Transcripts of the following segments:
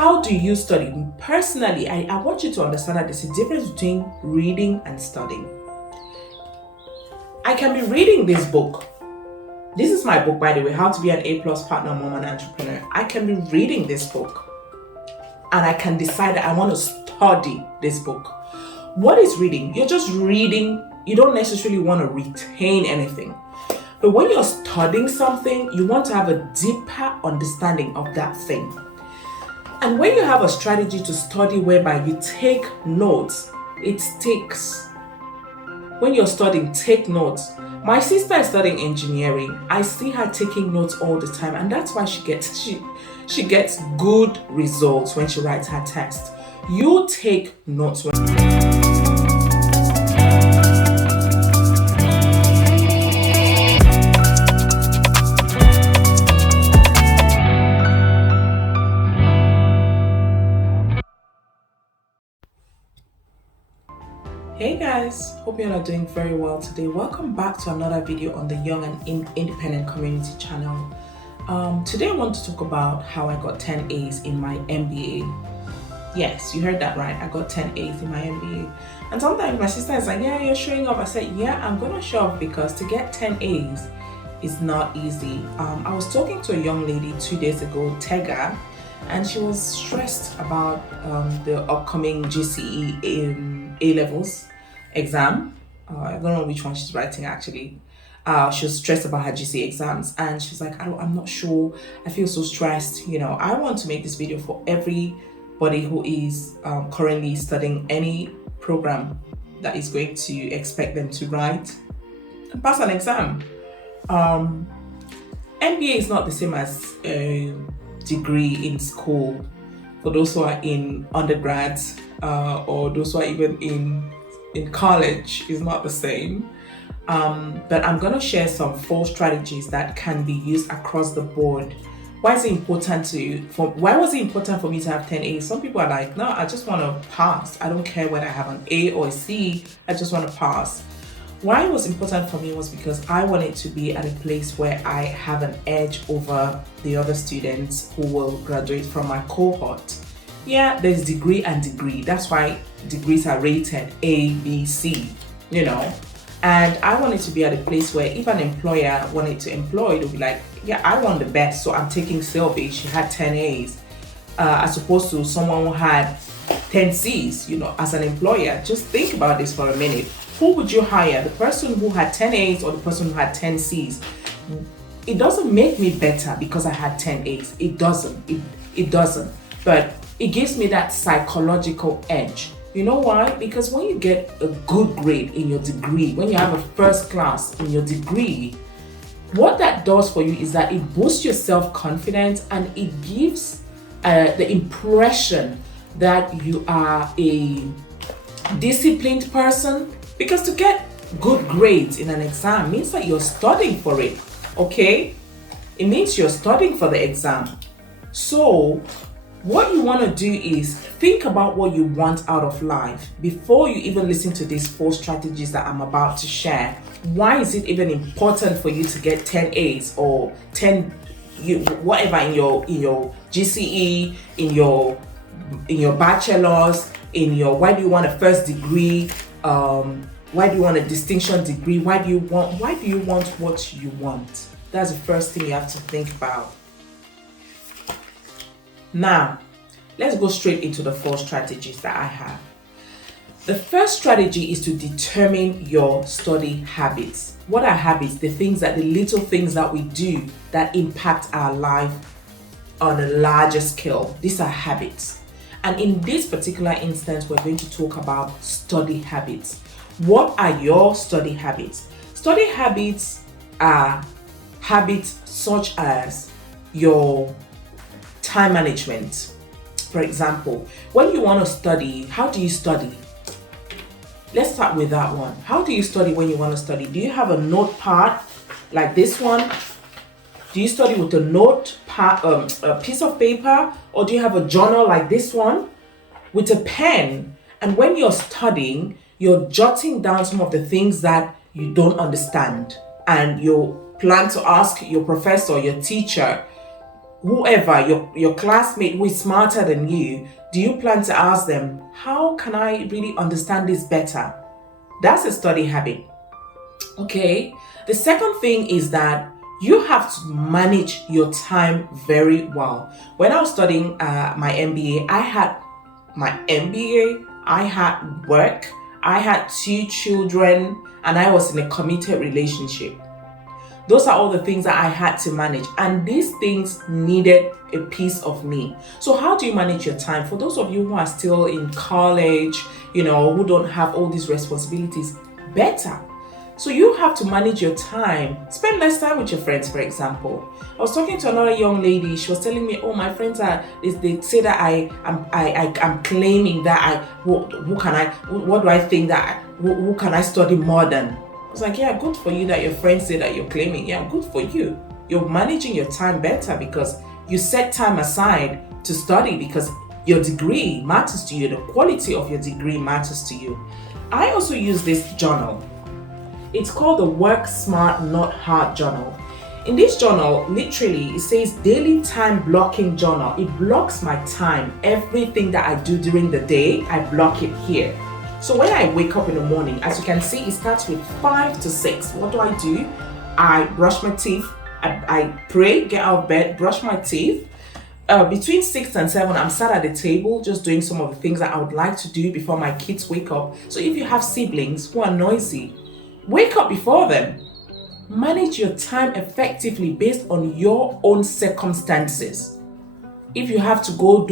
How do you study? Personally, I want you to understand that there's a difference between reading and studying. I can be reading this book. This is my book, by the way, How to Be an A-plus Partner, Mom, and Entrepreneur. I can be reading this book and I can decide that I want to study this book. What is reading? You're just reading. You don't necessarily want to retain anything. But when you're studying something, you want to have a deeper understanding of that thing. And when you have a strategy to study whereby you take notes, it sticks. When you're studying, take notes. My sister is studying engineering. I see her taking notes all the time, and that's why she gets good results when she writes her test. You take notes when Hey guys, hope you're all doing very well today. Welcome back to another video on the Young and Independent Community channel. Today I want to talk about how I got 10 A's in my MBA. Yes, you heard that right. I got 10 A's in my MBA. And sometimes my sister is like, yeah, you're showing off. I said, yeah, I'm going to show off because to get 10 A's is not easy. I was talking to a young lady 2 days ago, Tega, and she was stressed about the upcoming GCE A-levels exam. I don't know which one she's writing actually. She was stressed about her GCE exams and she's like, I'm not sure. I feel so stressed. I want to make this video for everybody who is currently studying any program that is going to expect them to write and pass an exam. MBA is not the same as a degree in school for those who are in undergrads or those who are even in college. Is not the same. But I'm going to share some 4 strategies that can be used across the board. Why was it important for me to have 10 A's? Some people are like, no, I just want to pass. I don't care whether I have an A or a C. I just want to pass. Why it was important for me was because I wanted to be at a place where I have an edge over the other students who will graduate from my cohort. Yeah, there's degree and degree. That's why degrees are rated A, B, C, And I wanted to be at a place where if an employer wanted to employ, they'll be like, yeah, I want the best, so I'm taking Sylvie. She had 10 A's, as opposed to someone who had 10 C's, as an employer. Just think about this for a minute. Who would you hire? The person who had 10 A's or the person who had 10 C's? It doesn't make me better because I had 10 A's. It doesn't. It doesn't. But it gives me that psychological edge. You know why? Because when you get a good grade in your degree, when you have a first class in your degree, what that does for you is that it boosts your self-confidence and it gives the impression that you are a disciplined person. Because to get good grades in an exam means that you're studying for it, okay? It means you're studying for the exam. So what you want to do is think about what you want out of life before you even listen to these 4 strategies that I'm about to share. Why is it even important for you to get 10 A's or 10 whatever in your GCE, in your bachelor's, why do you want a first degree? Why do you want a distinction degree? Why do you want what you want? That's the first thing you have to think about. Now, let's go straight into the 4 strategies that I have. The first strategy is to determine your study habits. What are habits? The little things that we do that impact our life on a larger scale. These are habits. And in this particular instance, we're going to talk about study habits. What are your study habits? Study habits are habits such as your time management. For example, when you want to study, how do you study? Let's start with that one. How do you study when you want to study? Do you have a notepad like this one? Do you study with a piece of paper, or do you have a journal like this one with a pen? And when you're studying, you're jotting down some of the things that you don't understand, and you plan to ask your professor, your teacher, whoever, your classmate who is smarter than you, do you plan to ask them, how can I really understand this better? That's a study habit. Okay. The second thing is that you have to manage your time very well. When I was studying my MBA, I had I had work, I had 2 children, and I was in a committed relationship. Those are all the things that I had to manage, and these things needed a piece of me. So how do you manage your time? For those of you who are still in college, who don't have all these responsibilities, better. So you have to manage your time. Spend less time with your friends, for example. I was talking to another young lady. She was telling me, "Oh, my friends they say that I'm claiming that what do I think that who can I study more than?" I was like, "Yeah, good for you that your friends say that you're claiming. Yeah, good for you. You're managing your time better because you set time aside to study because your degree matters to you. The quality of your degree matters to you." I also use this journal. It's called the Work Smart Not Hard journal. In this journal, literally, it says daily time blocking journal. It blocks my time. Everything that I do during the day, I block it here. So when I wake up in the morning, as you can see, it starts with 5 to 6. What do? I brush my teeth. I pray, get out of bed, brush my teeth. Between 6 and 7, I'm sat at the table just doing some of the things that I would like to do before my kids wake up. So if you have siblings who are noisy, wake up before them. Manage your time effectively based on your own circumstances. If you have to go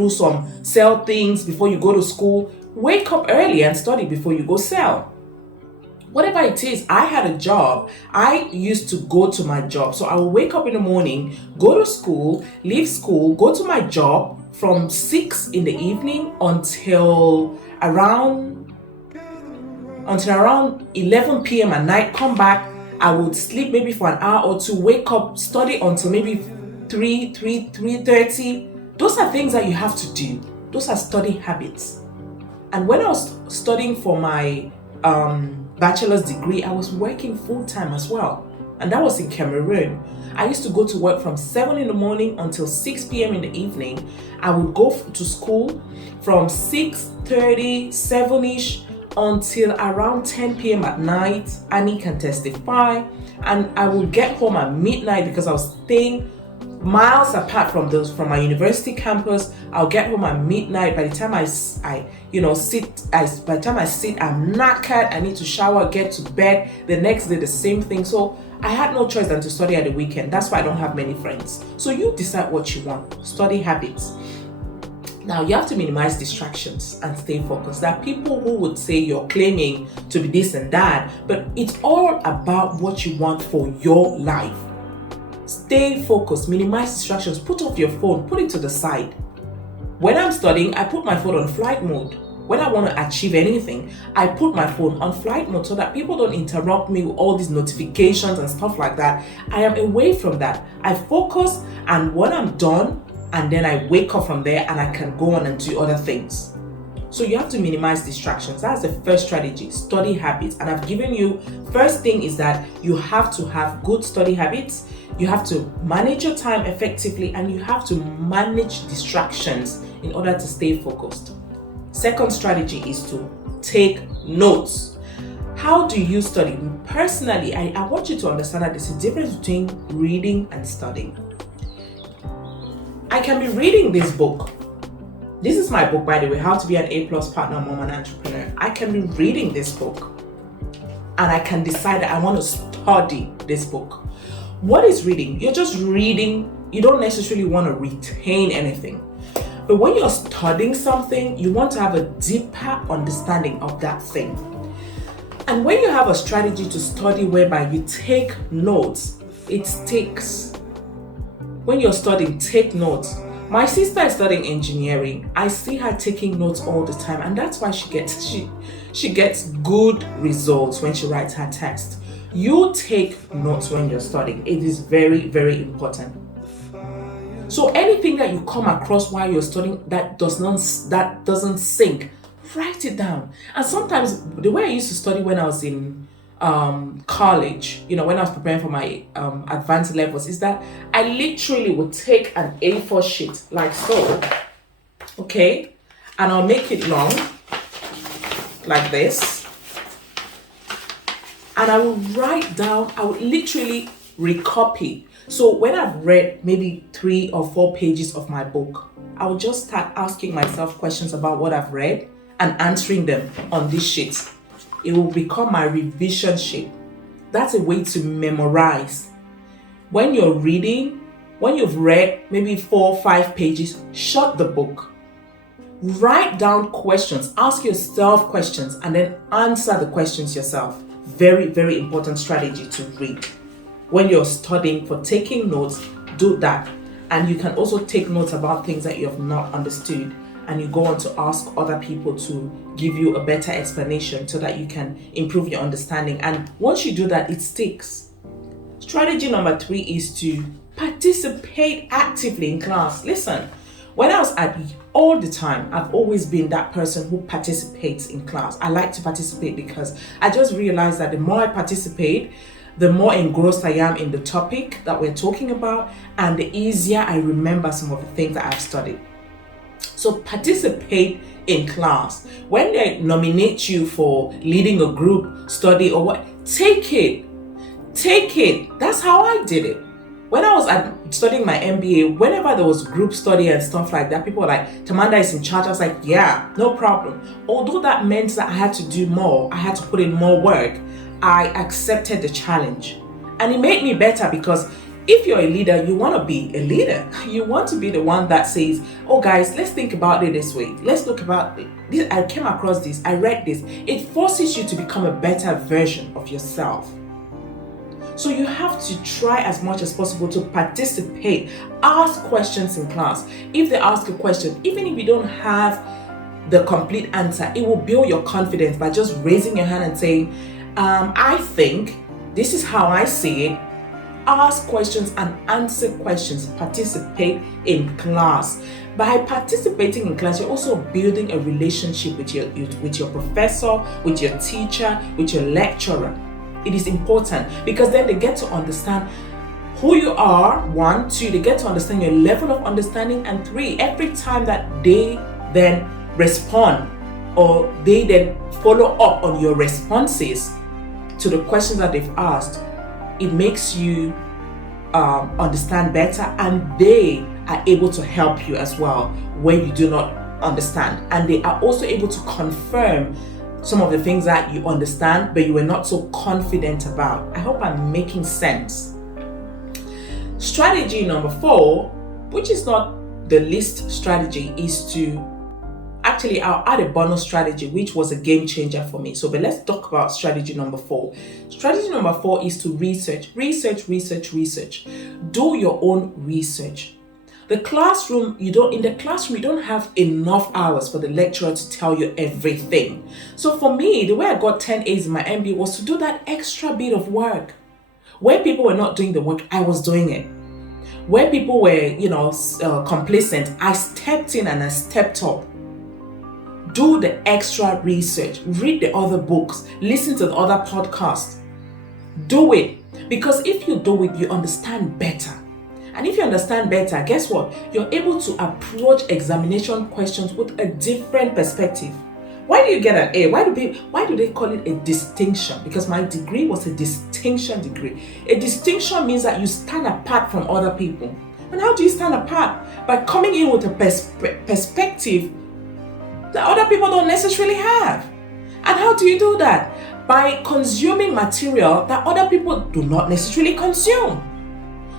sell things before you go to school, wake up early and study before you go sell. Whatever it is, I had a job. I used to go to my job. So I will wake up in the morning, go to school, leave school, go to my job from 6 in the evening until around 11 p.m. at night, come back. I would sleep maybe for an hour or 2, wake up, study until maybe 3:30. Those are things that you have to do. Those are study habits. And when I was studying for my bachelor's degree, I was working full-time as well. And that was in Cameroon. I used to go to work from 7 in the morning until 6 p.m. in the evening. I would go to school from 6:30, 7-ish, until around 10 p.m. at night. Annie can testify. And I would get home at midnight because I was staying miles apart from my university campus. I'll get home at midnight. By the time I sit, I'm knackered. I need to shower, get to bed. The next day, the same thing. So I had no choice than to study at the weekend. That's why I don't have many friends. So you decide what you want. Study habits. Now, you have to minimize distractions and stay focused. There are people who would say you're claiming to be this and that, but it's all about what you want for your life. Stay focused, minimize distractions, put off your phone, put it to the side. When I'm studying, I put my phone on flight mode. When I want to achieve anything, I put my phone on flight mode so that people don't interrupt me with all these notifications and stuff like that. I am away from that. I focus, and when I'm done, and then I wake up from there and I can go on and do other things. So you have to minimize distractions. That's the first strategy, study habits. And I've given you, first thing is that you have to have good study habits. You have to manage your time effectively, and you have to manage distractions in order to stay focused. Second strategy is to take notes. How do you study? Personally, I want you to understand that there's a difference between reading and studying. I can be reading this book. This is my book, by the way, How to Be an A+ Partner, Mom, and Entrepreneur. I can be reading this book and I can decide that I want to study this book. What is reading? You're just reading. You don't necessarily want to retain anything. But when you're studying something, you want to have a deeper understanding of that thing. And when you have a strategy to study whereby you take notes, it sticks. When you're studying, take notes. My sister is studying engineering. I see her taking notes all the time, and that's why she gets good results when she writes her test. You take notes when you're studying. It is very, very important. So anything that you come across while you're studying that doesn't sink, write it down. And sometimes the way I used to study when I was in college, when I was preparing for my advanced levels, is that I literally would take an A4 sheet like so, okay, and I'll make it long like this, and I will write down, I would literally recopy. So when I've read maybe 3 or 4 pages of my book, I will just start asking myself questions about what I've read and answering them on this sheet. It will become my revision sheet. That's a way to memorize. When you're reading, when you've read maybe 4 or 5 pages, shut the book. Write down questions, ask yourself questions, and then answer the questions yourself. Very, very important strategy to read. When you're studying, for taking notes, do that. And you can also take notes about things that you have not understood, and you go on to ask other people to give you a better explanation so that you can improve your understanding. And once you do that, it sticks. Strategy number 3 is to participate actively in class. Listen, when I was at all the time, I've always been that person who participates in class. I like to participate because I just realized that the more I participate, the more engrossed I am in the topic that we're talking about, and the easier I remember some of the things that I've studied. So participate in class. When they nominate you for leading a group study or what, take it. That's how I did it. When I was studying my MBA, whenever there was group study and stuff like that, people were like, Tamanda is in charge. I was like, yeah, no problem. Although that meant that I had to do more, I had to put in more work, I accepted the challenge. And it made me better, because if you're a leader, you want to be a leader. You want to be the one that says, oh guys, let's think about it this way. Let's look about it. I came across this, I read this. It forces you to become a better version of yourself. So you have to try as much as possible to participate. Ask questions in class. If they ask a question, even if you don't have the complete answer, it will build your confidence by just raising your hand and saying, I think this is how I see it. Ask questions and answer questions. Participate in class. By participating in class, you're also building a relationship with your professor, with your teacher, with your lecturer. It is important, because then they get to understand who you are, 1, 2, they get to understand your level of understanding, and 3, every time that they then respond or they then follow up on your responses to the questions that they've asked, it makes you understand better, and they are able to help you as well when you do not understand. And they are also able to confirm some of the things that you understand but you were not so confident about. I hope I'm making sense. Strategy number 4, which is not the least strategy, is to actually, I'll add a bonus strategy, which was a game changer for me. So, but let's talk about strategy number 4. Strategy number 4 is to research. Do your own research. In the classroom, you don't have enough hours for the lecturer to tell you everything. So for me, the way I got 10 A's in my MBA was to do that extra bit of work. Where people were not doing the work, I was doing it. Where people were, complacent, I stepped in and I stepped up. Do the extra research. Read the other books. Listen to the other podcasts. Do it. Because if you do it, you understand better. And if you understand better, guess what? You're able to approach examination questions with a different perspective. Why do you get an A? Why do they call it a distinction? Because my degree was a distinction degree. A distinction means that you stand apart from other people. And how do you stand apart? By coming in with a perspective that other people don't necessarily have. And how do you do that? By consuming material that other people do not necessarily consume.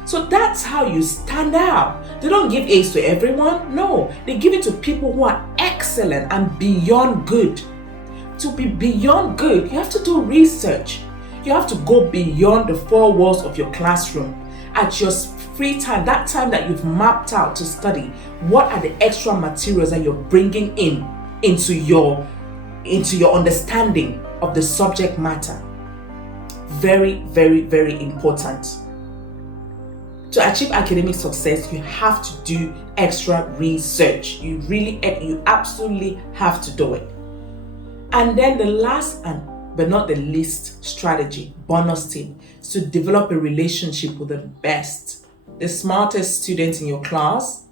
So that's how you stand out. They don't give A's to everyone. No, they give it to people who are excellent and beyond good. To be beyond good, you have to do research. You have to go beyond the 4 walls of your classroom. At your free time, that time that you've mapped out to study, what are the extra materials that you're bringing into your understanding of the subject matter? Very, very, very important. To achieve academic success, you have to do extra research. You absolutely have to do it. And then the last but not the least strategy, bonus tip, is to develop a relationship with the best, the smartest students in your class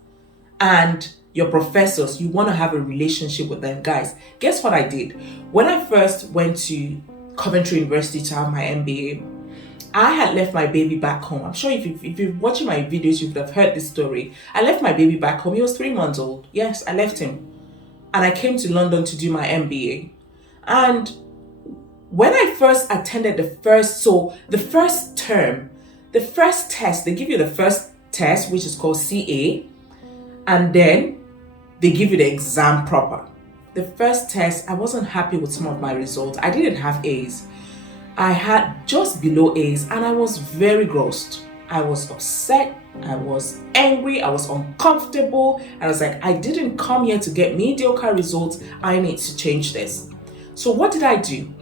and your professors. You want to have a relationship with them. Guys, guess what I did? When I first went to Coventry University to have my MBA, I had left my baby back home. I'm sure if you're watching my videos, you would have heard this story. I left my baby back home. He was 3 months old. Yes, I left him. And I came to London to do my MBA. And when I first attended the first term, the first test, they give you the first test, which is called CA, and then they give you the exam proper. The first test, I wasn't happy with some of my results. I didn't have A's. I had just below A's, and I was very grossed. I was upset, I was angry, I was uncomfortable. I was like, I didn't come here to get mediocre results. I need to change this. So what did I do?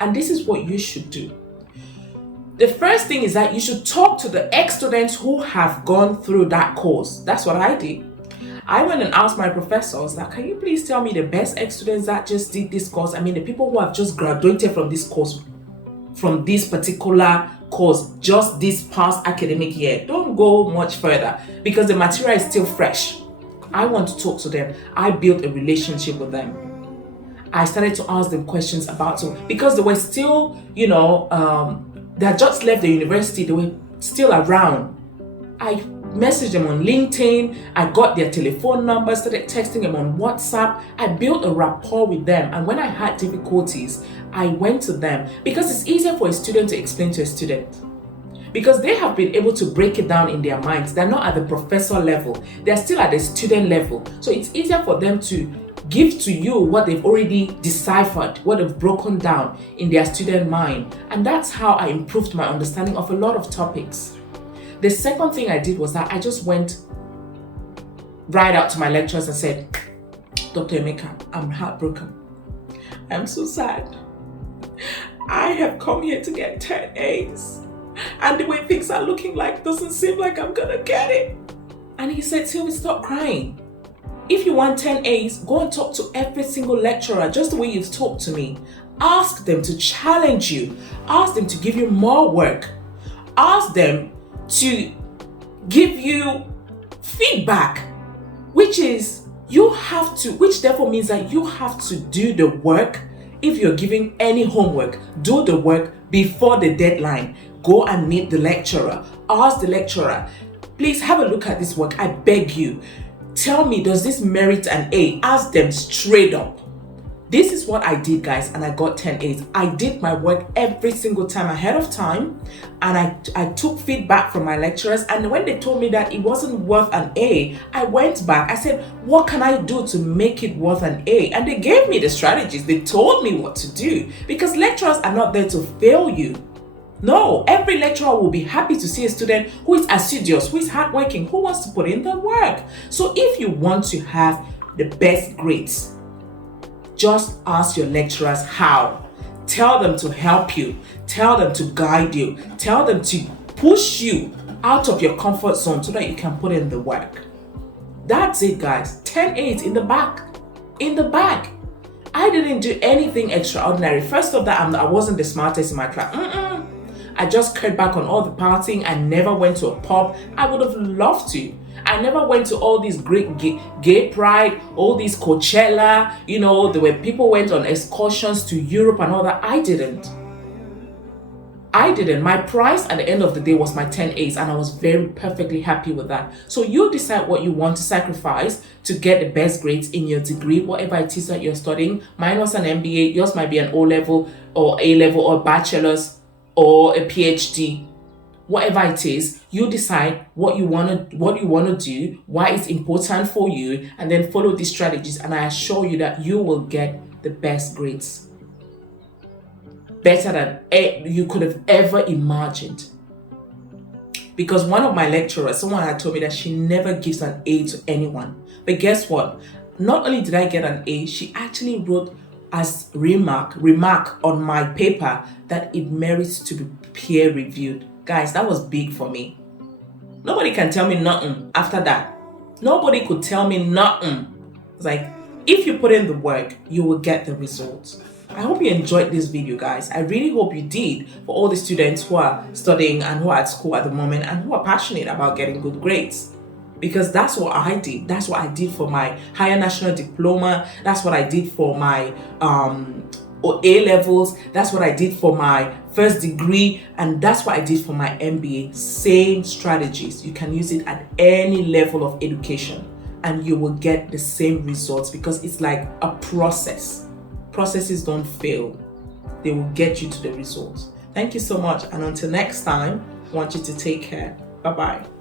And this is what you should do. The first thing is that you should talk to the ex-students who have gone through that course. That's what I did. I went and asked my professors, like, can you please tell me the best ex-students that just did this course? I mean, the people who have just graduated from this course, from this particular course, just this past academic year. Don't go much further because the material is still fresh. I want to talk to them. I built a relationship with them. I started to ask them questions about it because they were still, they had just left the university. They were still around. I messaged them on LinkedIn. I got their telephone numbers, started texting them on WhatsApp. I built a rapport with them. And when I had difficulties, I went to them because it's easier for a student to explain to a student because they have been able to break it down in their minds. They're not at the professor level. They're still at the student level. So it's easier for them to give to you what they've already deciphered, what they've broken down in their student mind. And that's how I improved my understanding of a lot of topics. The second thing I did was that I just went right out to my lecturers and said, Dr. Emeka, I'm heartbroken. I'm so sad. I have come here to get 10 A's. And the way things are looking like doesn't seem like I'm gonna get it. And he said, Sylvie, stop crying. If you want 10 A's, go and talk to every single lecturer just the way you've talked to me. Ask them to challenge you. Ask them to give you more work. Ask them to give you feedback, which therefore means that you have to do the work. If you're giving any homework, do the work before the deadline. Go and meet the lecturer. Ask the lecturer, please have a look at this work. I beg you. Tell me, does this merit an A? Ask them straight up. This is what I did, guys, and I got 10 A's. I did my work every single time ahead of time, and I took feedback from my lecturers, and when they told me that it wasn't worth an A, I went back. I said, what can I do to make it worth an A? And they gave me the strategies. They told me what to do, because lecturers are not there to fail you. No, every lecturer will be happy to see a student who is assiduous, who is hardworking, who wants to put in the work. So if you want to have the best grades, just ask your lecturers how. Tell them to help you. Tell them to guide you. Tell them to push you out of your comfort zone so that you can put in the work. That's it, guys. 10 A's in the bag. In the bag. I didn't do anything extraordinary. First of that, I wasn't the smartest in my class. I just cut back on all the partying. I never went to a pub. I would have loved to. I never went to all these great gay pride, all these Coachella, there were people went on excursions to Europe and all that. I didn't. My prize at the end of the day was my 10 A's, and I was very perfectly happy with that. So you decide what you want to sacrifice to get the best grades in your degree, whatever it is that you're studying. Mine was an MBA, yours might be an O-level or A-level or bachelor's or a PhD. Whatever it is, you decide what you want to do, why it's important for you, and then follow these strategies, and I assure you that you will get the best grades. Better than you could have ever imagined. Because one of my lecturers, someone had told me that she never gives an A to anyone. But guess what? Not only did I get an A, she actually wrote as remark on my paper that it merits to be peer reviewed. Guys, that was big for me. Nobody can tell me nothing after that. Nobody could tell me nothing. It's like, if you put in the work, you will get the results. I hope you enjoyed this video, guys. I really hope you did. For all the students who are studying and who are at school at the moment and who are passionate about getting good grades. Because that's what I did. That's what I did for my higher national diploma. That's what I did for my A levels. That's what I did for my first degree. And that's what I did for my MBA. Same strategies. You can use it at any level of education and you will get the same results, because it's like a process. Processes don't fail. They will get you to the results. Thank you so much. And until next time, I want you to take care. Bye-bye.